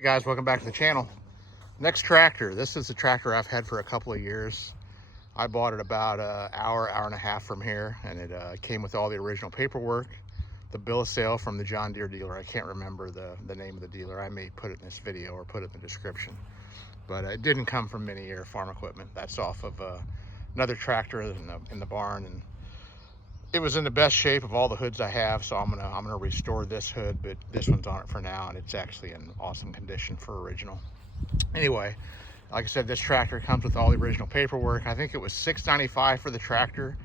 Hey guys, welcome back to the channel. Next tractor. This is a tractor I've had for a couple of years. I bought it about an hour and a half from here, and it came with all the original paperwork, the bill of sale from the John Deere dealer. I can't remember the name of the dealer. I may put it in this video or put it in the description. But it didn't come from Mini-Air Farm Equipment. That's off of another tractor in the barn, and it was in the best shape of all the hoods I have, so I'm gonna restore this hood, but this one's on it for now, and it's actually in awesome condition for original. Anyway, like I said, this tractor comes with all the original paperwork. I think it was $695 for the tractor.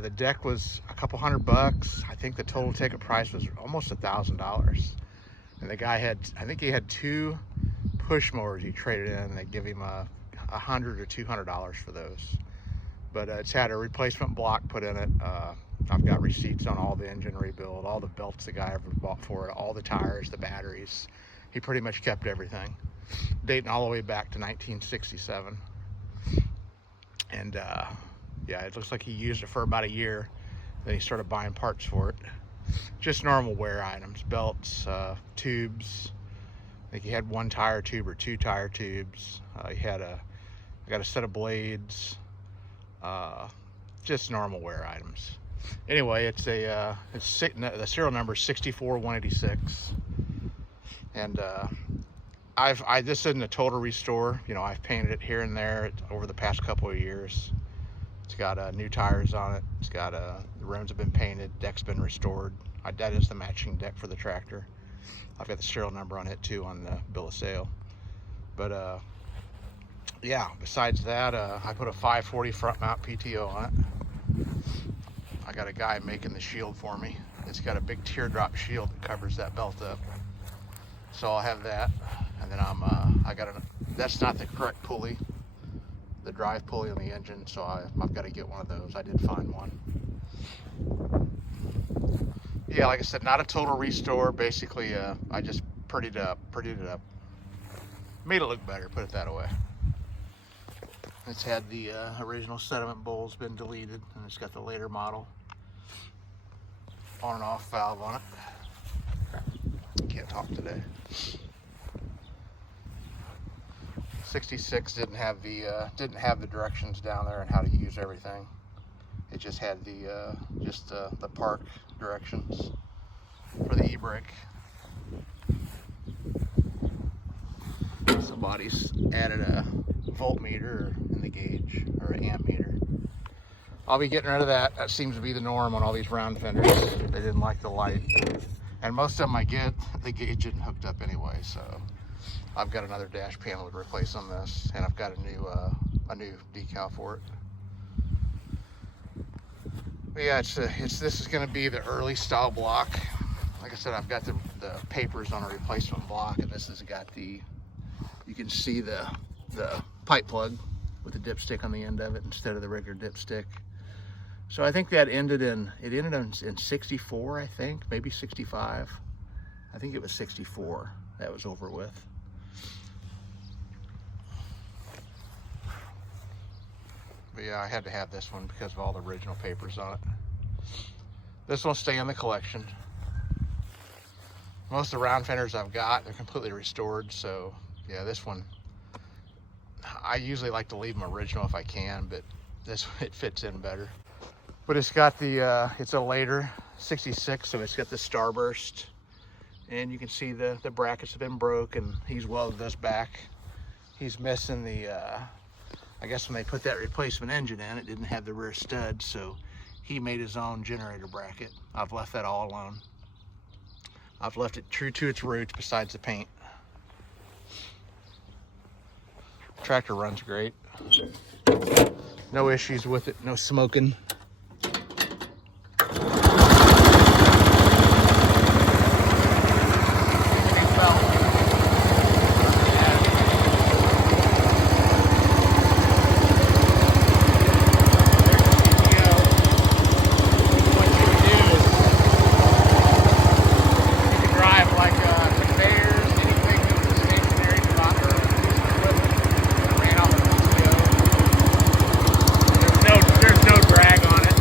The deck was a couple $100. I think the total ticket price was almost $1,000. And the guy I think he had two push mowers he traded in, and they give him $100 or $200 for those. But it's had a replacement block put in it. I've got receipts on all the engine rebuild, all the belts the guy ever bought for it, all the tires, the batteries. He pretty much kept everything, dating all the way back to 1967. And yeah, it looks like he used it for about a year. Then he started buying parts for it. Just normal wear items, belts, tubes. I think he had one tire tube or two tire tubes. I got a set of blades. Just normal wear items. Anyway, the serial number is 64186, and this isn't a total restore. You know, I've painted it here and there over the past couple of years. It's got new tires on it. It's got the rims have been painted, deck's been restored. That is the matching deck for the tractor. I've got the serial number on it too on the bill of sale. But yeah, besides that, I put a 540 front mount PTO on it. I got a guy making the shield for me. It's got a big teardrop shield that covers that belt up. So I'll have that. And then that's not the correct pulley, the drive pulley on the engine, so I've got to get one of those. I did find one. Yeah, like I said, not a total restore. Basically, I just prettied it up. Made it look better, put it that way. It's had the original sediment bowls been deleted, and it's got the later model on and off valve on it. Can't talk today. 66 didn't have the directions down there and how to use everything. It just had the park directions for the e-brake. Somebody's added a voltmeter in the gauge, or an amp meter. I'll be getting rid of that. That seems to be the norm on all these Round Fenders. They didn't like the light, and most of them I get the gauge isn't hooked up anyway. So I've got another dash panel to replace on this, and I've got a new decal for it. But yeah, this is going to be the early style block. Like I said, I've got the papers on a replacement block, and this has got you can see the pipe plug with the dipstick on the end of it instead of the regular dipstick. So I think that ended in 64, I think, maybe 65. I think it was 64 that was over with. But yeah, I had to have this one because of all the original papers on it. This will stay in the collection. Most of the Round Fenders I've got, they're completely restored, so yeah, this one, I usually like to leave them original if I can, but it fits in better. But it's got it's a later 66, so it's got the starburst, and you can see the brackets have been broke, and he's welded this back. He's missing I guess when they put that replacement engine in, it didn't have the rear stud, so he made his own generator bracket. I've left that all alone. I've left it true to its roots besides the paint. Tractor runs great. No issues with it, no smoking. There's no drag on it.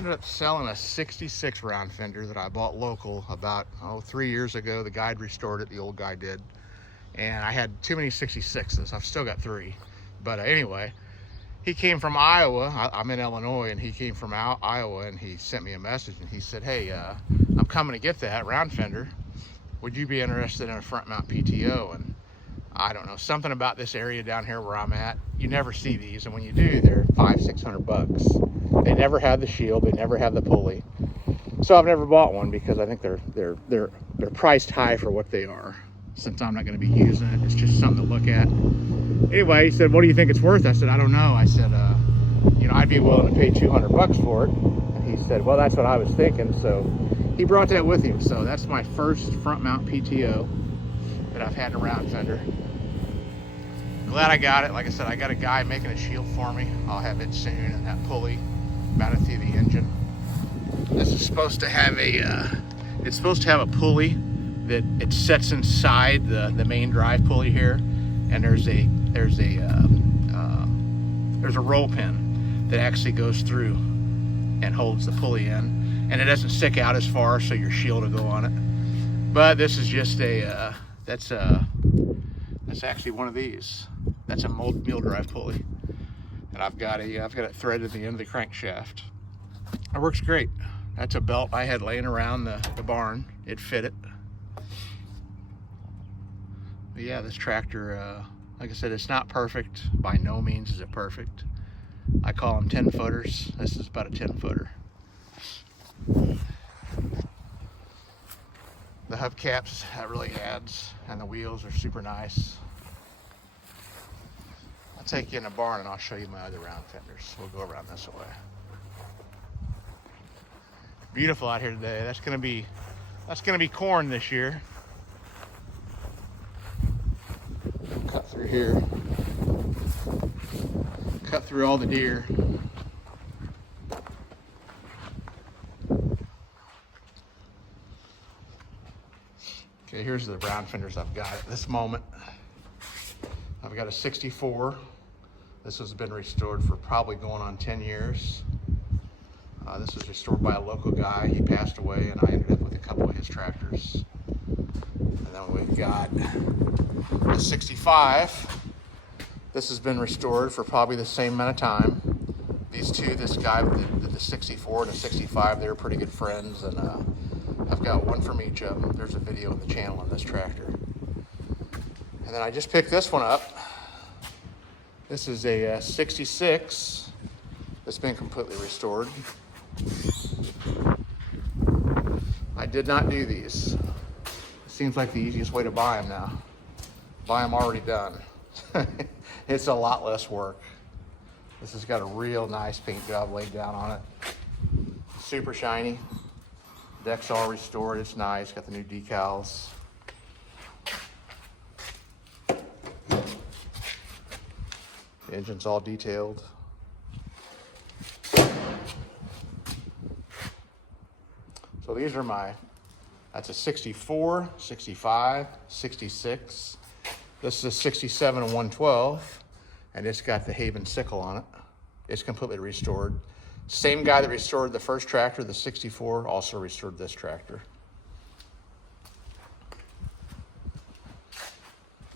ended up selling a 66 Round Fender that I bought local about 3 years ago. The guy had restored it, the old guy did, and I had too many 66s. I've still got 3, but anyway, he came from Iowa. I'm in Illinois, and he came from Iowa, and he sent me a message, and he said, hey, I'm coming to get that Round Fender. Would you be interested in a front mount PTO? And I don't know, something about this area down here where I'm at, you never see these, and when you do, they're $500-600. They never have the shield, they never have the pulley. So I've never bought one because I think they're priced high for what they are. Since I'm not going to be using it, it's just something to look at. Anyway, he said, what do you think it's worth? I said, I don't know. I said, you know, I'd be willing to pay $200 for it. And he said, well, that's what I was thinking. So he brought that with him. So that's my first front mount PTO that I've had in a Round Fender. Glad I got it. Like I said, I got a guy making a shield for me. I'll have it soon, and that pulley mounted through the engine. This is supposed to have it's supposed to have a pulley that it sets inside the main drive pulley here, and there's a roll pin that actually goes through and holds the pulley in, and it doesn't stick out as far, so your shield will go on it. But this is just that's actually one of these. That's a mule drive pulley, and I've got it threaded at the end of the crankshaft. It works great. That's a belt I had laying around the barn. It fit it. But yeah, this tractor, like I said, it's not perfect. By no means is it perfect. I call them 10 footers. This is about a 10 footer. The hubcaps, that really adds, and the wheels are super nice. I'll take you in the barn and I'll show you my other Round Fenders. We'll go around this way. Beautiful out here today. That's gonna be corn this year. Cut through here. Cut through all the deer. Okay, here's the Round Fenders I've got at this moment. I've got a 64. This has been restored for probably going on 10 years. This was restored by a local guy. He passed away, and I ended up with a couple of his tractors. And then we've got a 65. This has been restored for probably the same amount of time. These two, this guy with the 64 and the 65, they're pretty good friends, and I've got one from each of them. There's a video on the channel on this tractor. And then I just picked this one up. This is a 66 that's been completely restored. I did not do these. It seems like the easiest way to buy them now. Buy them already done. It's a lot less work. This has got a real nice paint job laid down on it. Super shiny. Deck's all restored. It's nice. Got the new decals. The engine's all detailed. So these are that's a 64, 65, 66. This is a 67 and 112, and it's got the Haven sickle on it. It's completely restored. Same guy that restored the first tractor, the 64, also restored this tractor.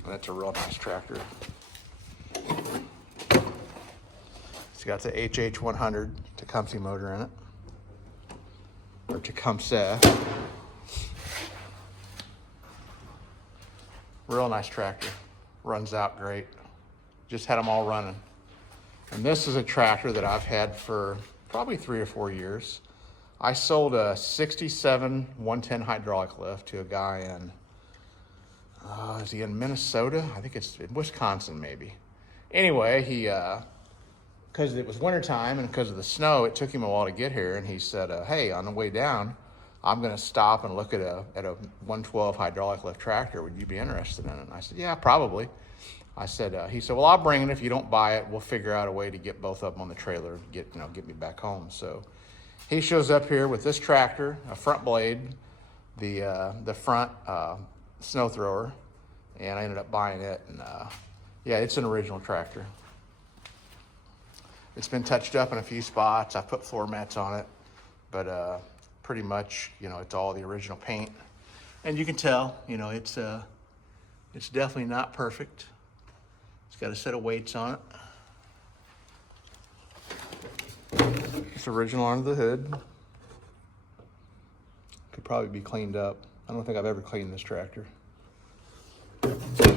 And that's a real nice tractor. It's got the HH100 Tecumseh motor in it. Or Tecumseh. Real nice tractor. Runs out great. Just had them all running. And this is a tractor that I've had for probably 3 or 4 years. I sold a 67 110 hydraulic lift to a guy in, is he in Minnesota? I think it's in Wisconsin maybe. Anyway, he, because it was wintertime and because of the snow, it took him a while to get here, and he said, hey, on the way down, I'm gonna stop and look at a 112 hydraulic lift tractor. Would you be interested in it? And I said, yeah, probably. I said, he said, well, I'll bring it. If you don't buy it, we'll figure out a way to get both of them on the trailer, get me back home. So he shows up here with this tractor, a front blade, the front snow thrower, and I ended up buying it. And yeah, it's an original tractor. It's been touched up in a few spots. I put floor mats on it. but pretty much, you know, it's all the original paint. And you can tell, you know, it's definitely not perfect. It's got a set of weights on it. It's original under the hood. Could probably be cleaned up. I don't think I've ever cleaned this tractor.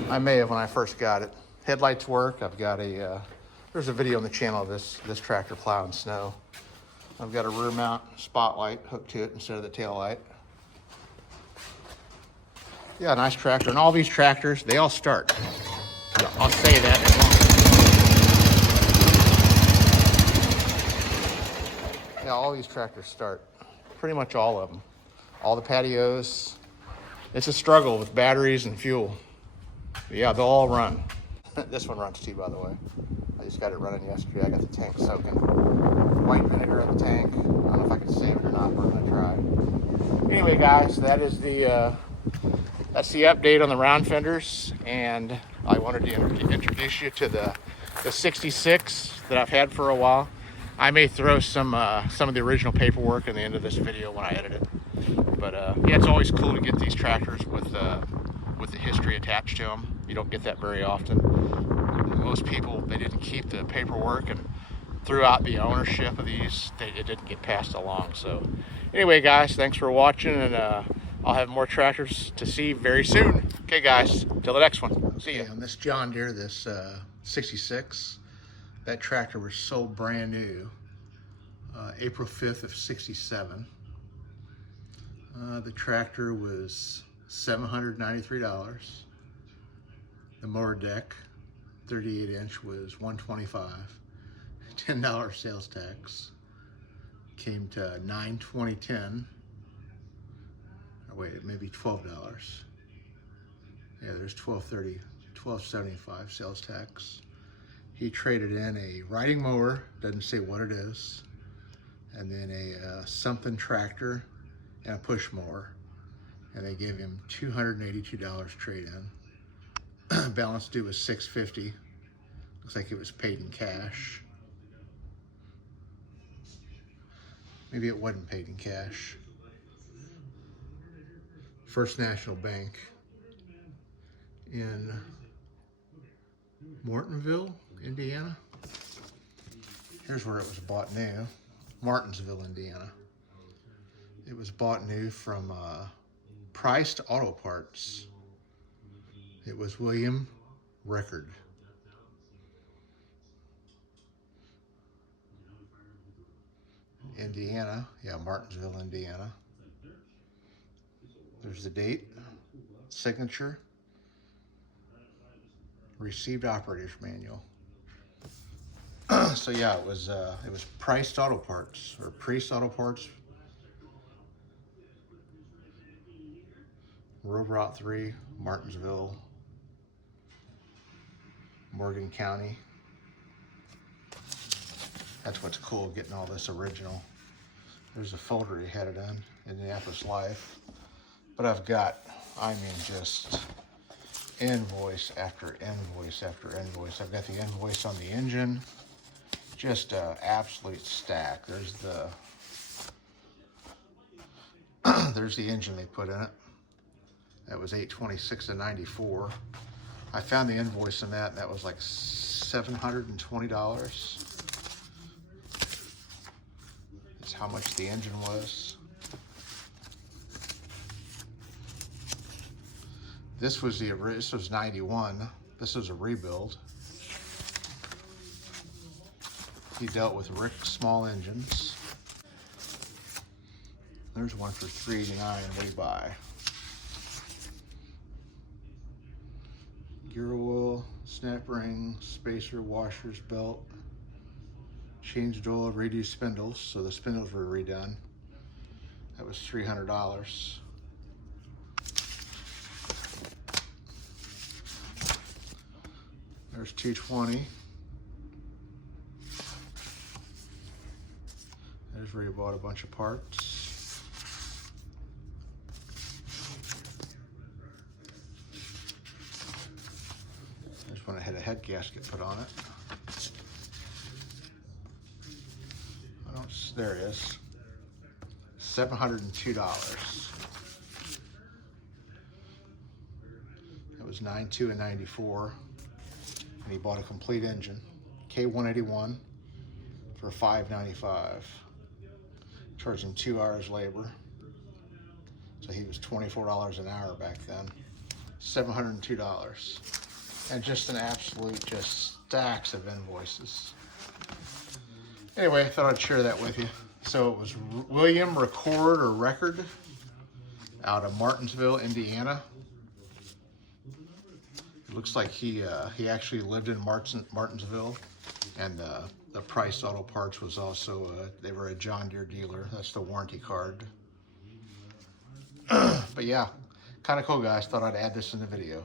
I may have when I first got it. Headlights work. I've got there's a video on the channel of this tractor plowing snow. I've got a rear mount spotlight hooked to it instead of the tail light. Yeah, nice tractor. And all these tractors, they all start. I'll say that. Yeah, all these tractors start. Pretty much all of them. All the patios. It's a struggle with batteries and fuel. But yeah, they'll all run. This one runs too, by the way. I just got it running yesterday. I got the tank soaking. White vinegar in the tank. I don't know if I can save it or not, but I'm gonna try. Anyway, guys, that is that's the update on the Round Fenders, and I wanted to introduce you to the 66 that I've had for a while. I may throw some of the original paperwork in the end of this video when I edit it. But yeah, it's always cool to get these tractors with the history attached to them. You don't get that very often. Most people, they didn't keep the paperwork, and throughout the ownership of these, it didn't get passed along. So anyway, guys, thanks for watching, and I'll have more tractors to see very soon. Okay, guys, till the next one. See ya. On this John Deere, this 66, that tractor was sold brand new April 5th of 67. The tractor was $793. The mower deck, 38-inch, was $125. $10 sales tax. Came to $920.10. Or wait, maybe $12. Yeah, there's $12.75 sales tax. He traded in a riding mower, doesn't say what it is, and then a something tractor and a push mower, and they gave him $282 trade-in. Balance due was $650. Looks like it was paid in cash. Maybe it wasn't paid in cash. First National Bank in Mortonville, Indiana. Here's where it was bought new. Martinsville, Indiana. It was bought new from Priced Auto Parts. It was William Rickard. Indiana, yeah, Martinsville, Indiana. There's the date, signature, received operator's manual. So yeah, it was Priced Auto Parts, or Priest Auto Parts. Road Route 3, Martinsville, Morgan County. That's what's cool, getting all this original. There's a folder he had it in, Indianapolis Life. But I've got, I mean, just invoice after invoice after invoice. I've got the invoice on the engine, just an absolute stack. There's the engine they put in it. That was $826.94. I found the invoice on that, and that was like $720. That's how much the engine was. This was 91. This was a rebuild. He dealt with Rick Small engines. There's one for $389 rebuy. Gear oil, snap ring, spacer, washers, belt. Changed oil, reduced spindles, so the spindles were redone. That was $300. There's $220. There's where you bought a bunch of parts. There's when I had a head gasket put on it. There it is. $702. It was 92 and 94, and he bought a complete engine, K181, for $595, charging 2 hours labor. So he was $24 an hour back then. $702, and just an absolute stacks of invoices. Anyway, I thought I'd share that with you. So it was William Record out of Martinsville, Indiana. It looks like he actually lived in Martinsville, and the Price Auto Parts was also they were a John Deere dealer. That's the warranty card. But yeah, kind of cool, guys. Thought I'd add this in the video.